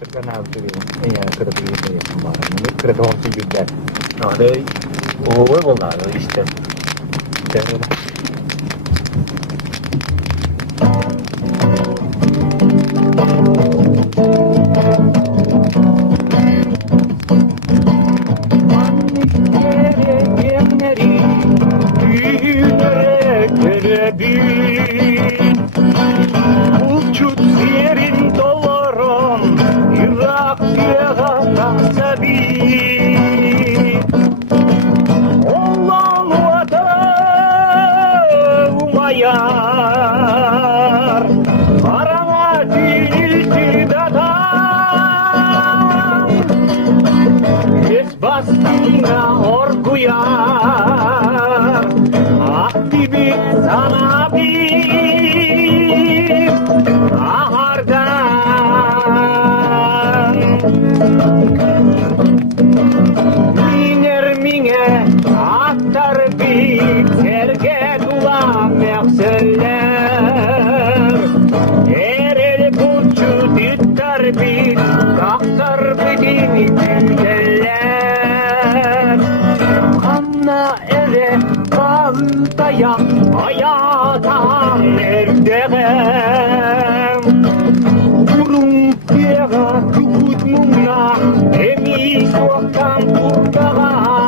terkenal sih ya kereta itu ya kemarin ini kereta horse juga nah deh oh gue nggak ada istilah dari uçut yerin dolarım Irak yağdan sebi Olan vatağıma yar Karama dilti datan Es bastına orguyar Aktibi sana bir ahardan Mine aktar bir terge dulam yakseller Erel burcu dittar bir kaktar bedini tüyeller Kanna ere kağıtaya hayatan erdeğem Burun pera tutmuna emi soktan kurdağa